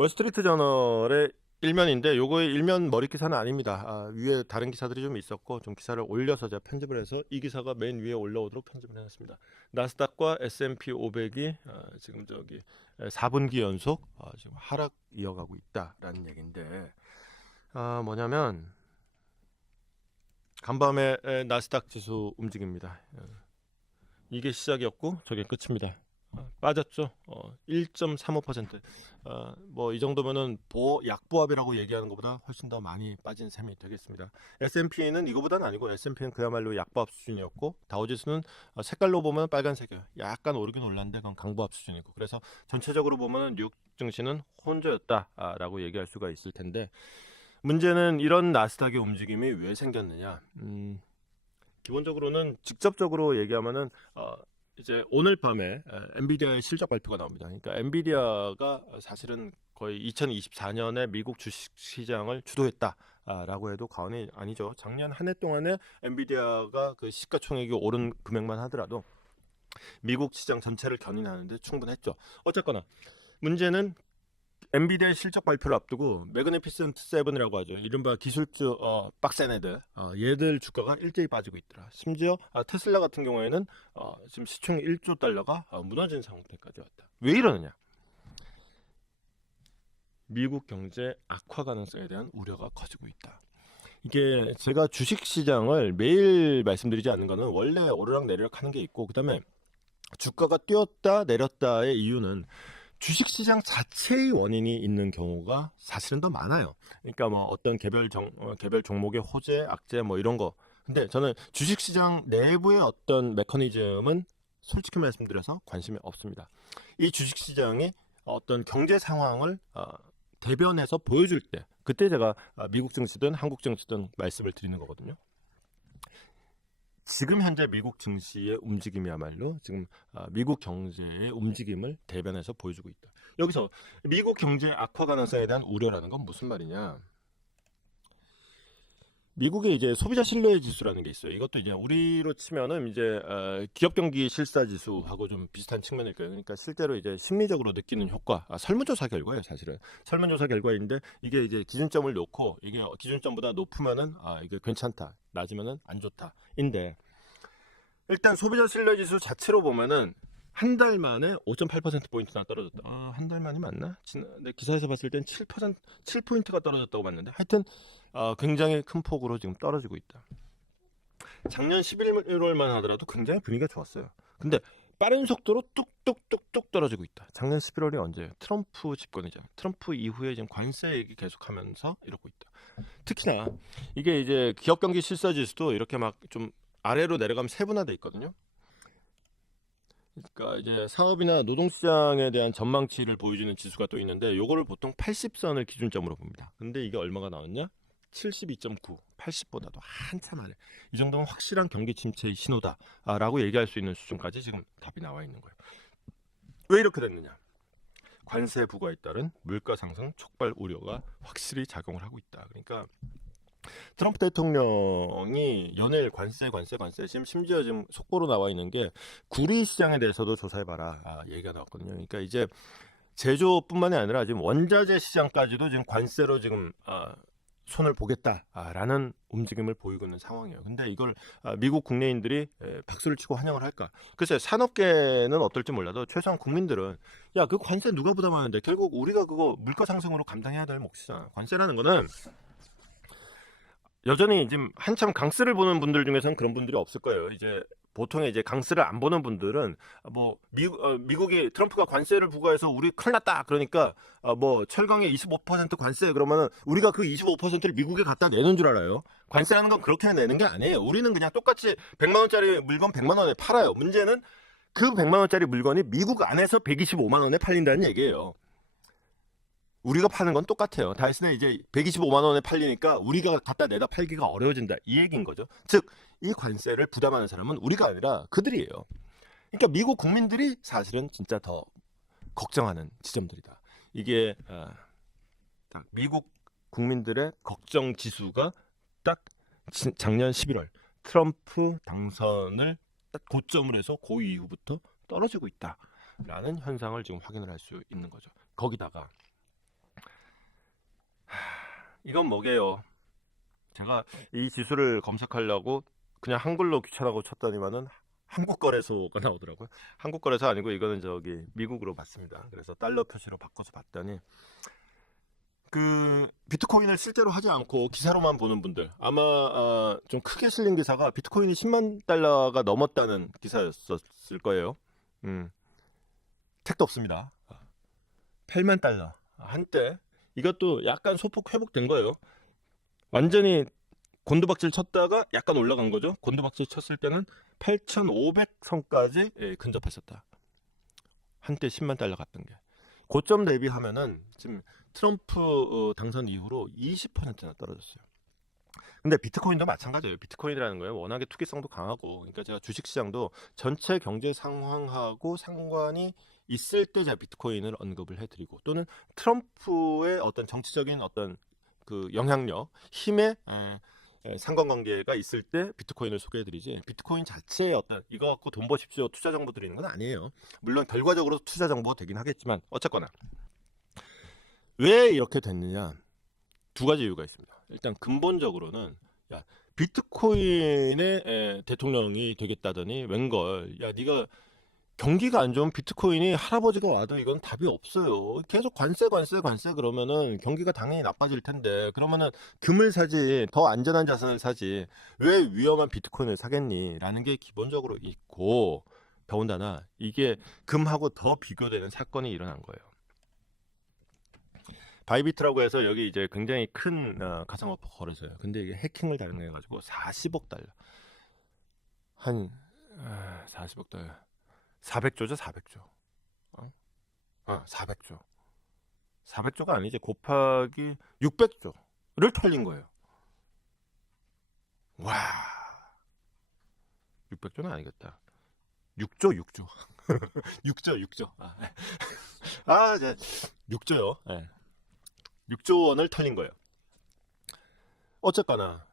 월스트리트 저널의 일면인데 요거의 일면 머리 기사는 아닙니다. 위에 다른 기사들이 좀 있었고 좀 기사를 올려서 제가 편집을 해서 이 기사가 맨 위에 올라오도록 편집을 해놨습니다. 나스닥과 S&P 500이 지금 저기 4분기 연속 지금 하락 이어가고 있다라는 얘기인데 뭐냐면 간밤에 나스닥 지수 움직입니다. 이게 시작이었고 저게 끝입니다. 빠졌죠. 1.35%. 뭐 이 정도면은 약보합이라고 얘기하는 것보다 훨씬 더 많이 빠진 셈이 되겠습니다. S&P는 이거보다는 아니고 S&P는 그야말로 약보합 수준이었고 다우지수는 색깔로 보면 빨간색이에요. 약간 오르긴 올랐는데 그건 강보합 수준이고 그래서 전체적으로 보면은 뉴욕 증시는 혼조였다라고 얘기할 수가 있을 텐데 문제는 이런 나스닥의 움직임이 왜 생겼느냐? 기본적으로는 직접적으로 얘기하면은 이제 오늘 밤에 엔비디아의 실적 발표가 나옵니다. 그러니까 엔비디아가 사실은 거의 2024년에 미국 주식 시장을 주도했다라고 해도 과언이 아니죠. 작년 한 해 동안에 엔비디아가 그 시가총액이 오른 금액만 하더라도 미국 시장 전체를 견인하는데 충분했죠. 어쨌거나 문제는 엔비디아의 실적 발표를 앞두고 매그니피센트 세븐이라고 하죠. 이른바 기술주 빡센 애들 얘들 주가가 일제히 빠지고 있더라. 심지어 테슬라 같은 경우에는 지금 시총이 1조 달러가 무너진 상태까지 왔다. 왜 이러느냐? 미국 경제 악화 가능성에 대한 우려가 커지고 있다. 이게 제가 주식 시장을 매일 말씀드리지 않는 거는 원래 오르락 내리락 하는 게 있고 그다음에 주가가 뛰었다 내렸다의 이유는 주식시장 자체의 원인이 있는 경우가 사실은 더 많아요. 그러니까 뭐 어떤 개별 종목의 호재, 악재 뭐 이런 거. 근데 저는 주식시장 내부의 어떤 메커니즘은 솔직히 말씀드려서 관심이 없습니다. 이 주식시장이 어떤 경제 상황을 대변해서 보여줄 때 그때 제가 미국 증시든 한국 증시든 말씀을 드리는 거거든요. 지금 현재 미국 증시의 움직임이야말로 지금 미국 경제의 움직임을 대변해서 보여주고 있다. 여기서 미국 경제 악화 가능성에 대한 우려라는 건 무슨 말이냐? 미국의 이제 소비자 신뢰 지수라는 게 있어요. 이것도 이제 우리로 치면은 이제 기업 경기 실사 지수하고 좀 비슷한 측면일 거예요. 그러니까 실제로 이제 심리적으로 느끼는 효과, 설문조사 결과예요, 사실은. 설문조사 결과인데 이게 이제 기준점을 놓고 이게 기준점보다 높으면은 이게 괜찮다, 낮으면은 안 좋다인데. 일단 소비자 신뢰 지수 자체로 보면은 한 달 만에 5.8%포인트나 떨어졌다. 한 달 만이 맞나? 내 기사에서 봤을 땐 7포인트가 떨어졌다고 봤는데 하여튼 굉장히 큰 폭으로 지금 떨어지고 있다. 작년 11월만 하더라도 굉장히 분위기가 좋았어요. 근데 빠른 속도로 뚝뚝뚝뚝 떨어지고 있다. 작년 11월이 언제예요? 트럼프 집권이잖아요. 트럼프 이후에 지금 관세 얘기 계속하면서 이러고 있다. 특히나 이게 이제 기업 경기 실사 지수도 이렇게 막 좀 아래로 내려가면 세분화돼 있거든요. 그러니까 이제 사업이나 노동시장에 대한 전망치를 보여주는 지수가 또 있는데 요거를 보통 80선을 기준점으로 봅니다. 근데 이게 얼마가 나왔냐? 72.9, 80보다도 한참 아래. 이 정도면 확실한 경기 침체의 신호다라고 얘기할 수 있는 수준까지 지금 답이 나와 있는 거예요. 왜 이렇게 됐느냐? 관세 부과에 따른 물가 상승 촉발 우려가 확실히 작용을 하고 있다. 그러니까 트럼프 대통령이 연일 관세 지금 심지어 지금 속보로 나와 있는 게 구리 시장에 대해서도 조사해봐라 얘기가 나왔거든요. 그러니까 이제 제조뿐만이 아니라 지금 원자재 시장까지도 지금 관세로 지금 손을 보겠다라는 움직임을 보이고 있는 상황이에요. 근데 이걸 미국 국내인들이 박수를 치고 환영을 할까? 글쎄 산업계는 어떨지 몰라도 최소한 국민들은 야, 그 관세 누가 부담하는데 결국 우리가 그거 물가 상승으로 감당해야 될 몫이잖아. 관세라는 거는 여전히 지금 한참 강스를 보는 분들 중에서는 그런 분들이 없을 거예요. 이제 보통의 이제 강스를 안 보는 분들은 뭐 미국이 트럼프가 관세를 부과해서 우리 큰일 났다 그러니까 뭐 철강에 25% 관세 그러면은 우리가 그 25%를 미국에 갖다 내는 줄 알아요. 관세라는 건 그렇게 내는 게 아니에요. 우리는 그냥 똑같이 100만 원짜리 물건 100만 원에 팔아요. 문제는 그 100만 원짜리 물건이 미국 안에서 125만 원에 팔린다는 얘기예요. 우리가 파는 건 똑같아요. 대신에 이제 125만 원에 팔리니까 우리가 갖다 내다 팔기가 어려워진다. 이 얘기인 거죠. 즉, 이 관세를 부담하는 사람은 우리가 아니라 그들이에요. 그러니까 미국 국민들이 사실은 진짜 더 걱정하는 지점들이다. 이게 미국 국민들의 걱정 지수가 딱 작년 11월 트럼프 당선을 딱 고점을 해서 그 이후부터 떨어지고 있다라는 현상을 지금 확인을 할 수 있는 거죠. 거기다가 이건 뭐게요? 제가 이 지수를 검색하려고 그냥 한글로 귀찮아고 쳤더니만은 한국 거래소가 나오더라고요. 한국 거래소 아니고 이거는 저기 미국으로 봤습니다. 그래서 달러 표시로 바꿔서 봤더니 그 비트코인을 실제로 하지 않고 기사로만 보는 분들 아마 좀 크게 실린 기사가 비트코인이 10만 달러가 넘었다는 기사였을 거예요. 택도 없습니다. 8만 달러 한때 이것도 약간 소폭 회복된 거예요. 완전히 곤두박질 쳤다가 약간 올라간 거죠. 곤두박질 쳤을 때는 8,500선까지 근접했었다. 한때 10만 달러 갔던 게 고점 대비하면은 지금 트럼프 당선 이후로 20%나 떨어졌어요. 근데 비트코인도 마찬가지예요. 비트코인이라는 거예요. 워낙에 투기성도 강하고, 그러니까 제가 주식시장도 전체 경제 상황하고 상관이 있을 때 제가 비트코인을 언급을 해드리고, 또는 트럼프의 어떤 정치적인 어떤 그 영향력, 힘의 상관관계가 있을 때 비트코인을 소개해드리지, 비트코인 자체의 어떤 이거 갖고 돈 버십시오 투자 정보 드리는 건 아니에요. 물론 결과적으로 투자 정보가 되긴 하겠지만 어쨌거나 왜 이렇게 됐느냐, 두 가지 이유가 있습니다. 일단 근본적으로는 야 비트코인의 대통령이 되겠다더니 웬걸, 야 네가 경기가 안 좋으면 비트코인이 할아버지가 와도 이건 답이 없어요. 계속 관세 그러면은 경기가 당연히 나빠질 텐데, 그러면은 금을 사지, 더 안전한 자산을 사지, 왜 위험한 비트코인을 사겠니? 라는 게 기본적으로 있고, 더군다나 이게 금하고 더 비교되는 사건이 일어난 거예요. 바이비트라고 해서 여기 이제 굉장히 큰 가상화폐 거래소예요. 근데 이게 해킹을 당해가지고 40억 달러, 한 40억 달러, 400조죠, 400조. 400조. 400조가 아니지, 곱하기 600조를 털린 거예요. 와, 600조는 아니겠다. 6조, 6조. 6조. 이제 6조요. 네. 6조 원을 털린 거예요. 어쨌거나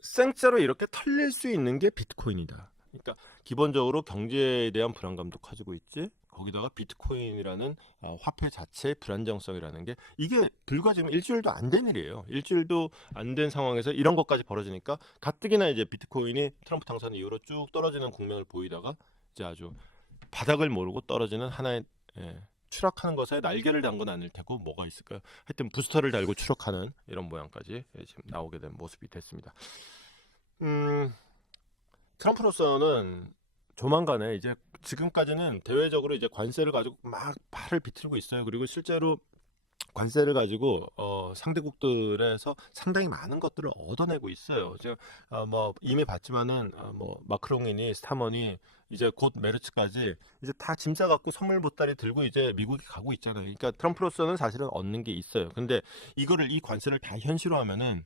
생짜로 이렇게 털릴 수 있는 게 비트코인이다. 그러니까 기본적으로 경제에 대한 불안감도 커지고 있지, 거기다가 비트코인이라는 화폐 자체의 불안정성이라는 게, 이게 불과 지금 일주일도 안 된 일이에요. 일주일도 안 된 상황에서 이런 것까지 벌어지니까 가뜩이나 이제 비트코인이 트럼프 당선 이후로 쭉 떨어지는 국면을 보이다가 이제 아주 바닥을 모르고 떨어지는 하나의 추락하는 것에 날개를 단 건 아닐 테고 뭐가 있을까요? 하여튼 부스터를 달고 추락하는 이런 모양까지 지금 나오게 된 모습이 됐습니다. 트럼프로서는 조만간에 이제, 지금까지는 대외적으로 이제 관세를 가지고 막 팔을 비틀고 있어요. 그리고 실제로 관세를 가지고 상대국들에서 상당히 많은 것들을 얻어내고 있어요. 제가 뭐 이미 봤지만은 뭐 마크롱이니 스타머니 이제 곧 메르츠까지 이제 다 짐 싸갖고 선물 보따리 들고 이제 미국에 가고 있잖아요. 그러니까 트럼프로서는 사실은 얻는 게 있어요. 근데 이 관세를 다 현실화하면은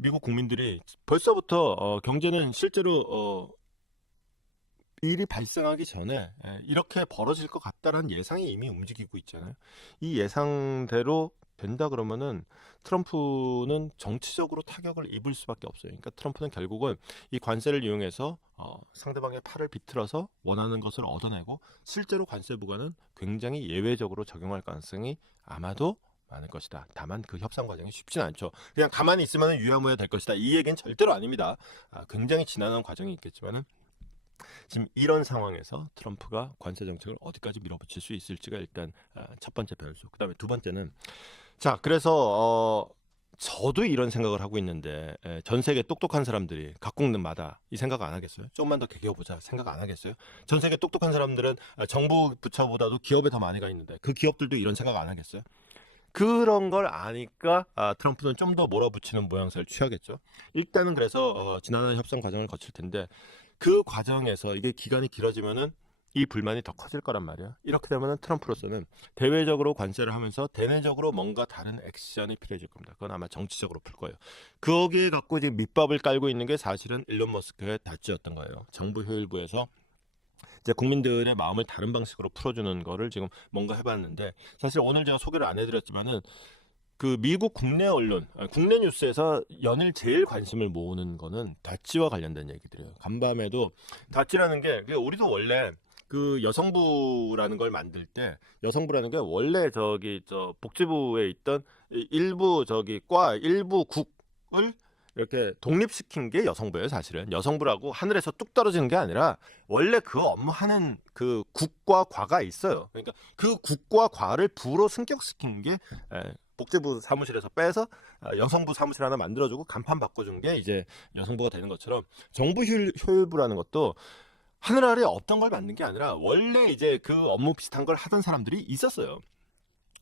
미국 국민들이 벌써부터 경제는 실제로 일이 발생하기 전에 이렇게 벌어질 것 같다라는 예상이 이미 움직이고 있잖아요. 이 예상대로 된다 그러면은 트럼프는 정치적으로 타격을 입을 수밖에 없어요. 그러니까 트럼프는 결국은 이 관세를 이용해서 상대방의 팔을 비틀어서 원하는 것을 얻어내고, 실제로 관세 부과는 굉장히 예외적으로 적용할 가능성이 아마도 많을 것이다. 다만 그 협상 과정이 쉽진 않죠. 그냥 가만히 있으면 유야무야 될 것이다, 이 얘기는 절대로 아닙니다. 굉장히 지난한 과정이 있겠지만은 지금 이런 상황에서 트럼프가 관세 정책을 어디까지 밀어붙일 수 있을지가 일단 첫 번째 변수. 그다음에 두 번째는, 자 그래서 저도 이런 생각을 하고 있는데, 전 세계 똑똑한 사람들이 각국마다 이 생각 안 하겠어요? 조금만 더 개겨보자 생각 안 하겠어요? 전 세계 똑똑한 사람들은 정부 부처보다도 기업에 더 많이 가 있는데 그 기업들도 이런 생각 안 하겠어요? 그런 걸 아니까 트럼프는 좀 더 몰아붙이는 모양새를 취하겠죠. 일단은 그래서 지난한 협상 과정을 거칠 텐데, 그 과정에서 이게 기간이 길어지면은 이 불만이 더 커질 거란 말이야. 이렇게 되면은 트럼프로서는 대외적으로 관세를 하면서 대내적으로 뭔가 다른 액션이 필요해질 겁니다. 그건 아마 정치적으로 풀 거예요. 거기에 갖고 지금 밑밥을 깔고 있는 게 사실은 일론 머스크의 다찌였던 거예요. 정부 효율부에서 이제 국민들의 마음을 다른 방식으로 풀어주는 거를 지금 뭔가 해봤는데, 사실 오늘 제가 소개를 안 해드렸지만은 그 미국 국내 언론, 국내 뉴스에서 연일 제일 관심을 모으는 거는 다찌와 관련된 얘기들이에요. 간밤에도 다찌라는 게, 우리도 원래 그 여성부라는 걸 만들 때 여성부라는 게 원래 저기 저 복지부에 있던 일부 저기 과 일부 국을 이렇게 독립시킨 게 여성부예요. 사실은 여성부라고 하늘에서 뚝 떨어지는 게 아니라 원래 그 업무하는 그 국과 과가 있어요. 그러니까 그 국과 과를 부로 승격시킨 게 복지부 사무실에서 빼서 여성부 사무실 하나 만들어주고 간판 바꿔준 게 이제 여성부가 되는 것처럼 정부 효율부라는 것도 하늘 아래 없던 걸 만든 게 아니라 원래 이제 그 업무 비슷한 걸 하던 사람들이 있었어요.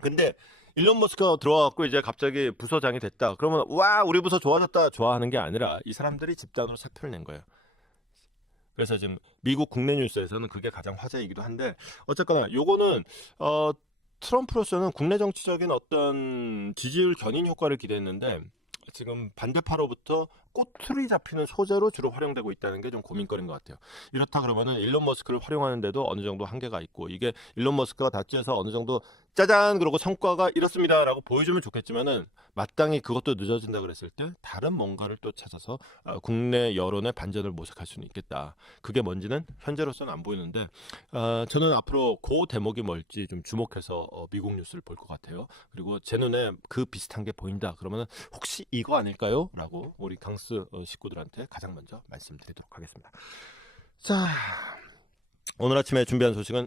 근데 일론 머스크가 들어와갖고 이제 갑자기 부서장이 됐다. 그러면 와 우리 부서 좋아졌다 좋아하는 게 아니라 이 사람들이 집단으로 사표를 낸 거예요. 그래서 지금 미국 국내 뉴스에서는 그게 가장 화제이기도 한데 어쨌거나 요거는 트럼프로서는 국내 정치적인 어떤 지지율 견인 효과를 기대했는데 지금 반대파로부터 꼬투리 잡히는 소재로 주로 활용되고 있다는 게 좀 고민거리인 것 같아요. 이렇다 그러면은 일론 머스크를 활용하는데도 어느 정도 한계가 있고 이게 일론 머스크가 다찌해서 어느 정도 짜잔 그러고 성과가 이렇습니다라고 보여주면 좋겠지만은 마땅히 그것도 늦어진다 그랬을 때 다른 뭔가를 또 찾아서 국내 여론의 반전을 모색할 수는 있겠다. 그게 뭔지는 현재로서는 안 보이는데 저는 앞으로 그 대목이 뭘지 좀 주목해서 미국 뉴스를 볼 것 같아요. 그리고 제 눈에 그 비슷한 게 보인다. 그러면은 혹시 이거 아닐까요? 라고 우리 강스 식구들한테 가장 먼저 말씀드리도록 하겠습니다. 자, 오늘 아침에 준비한 소식은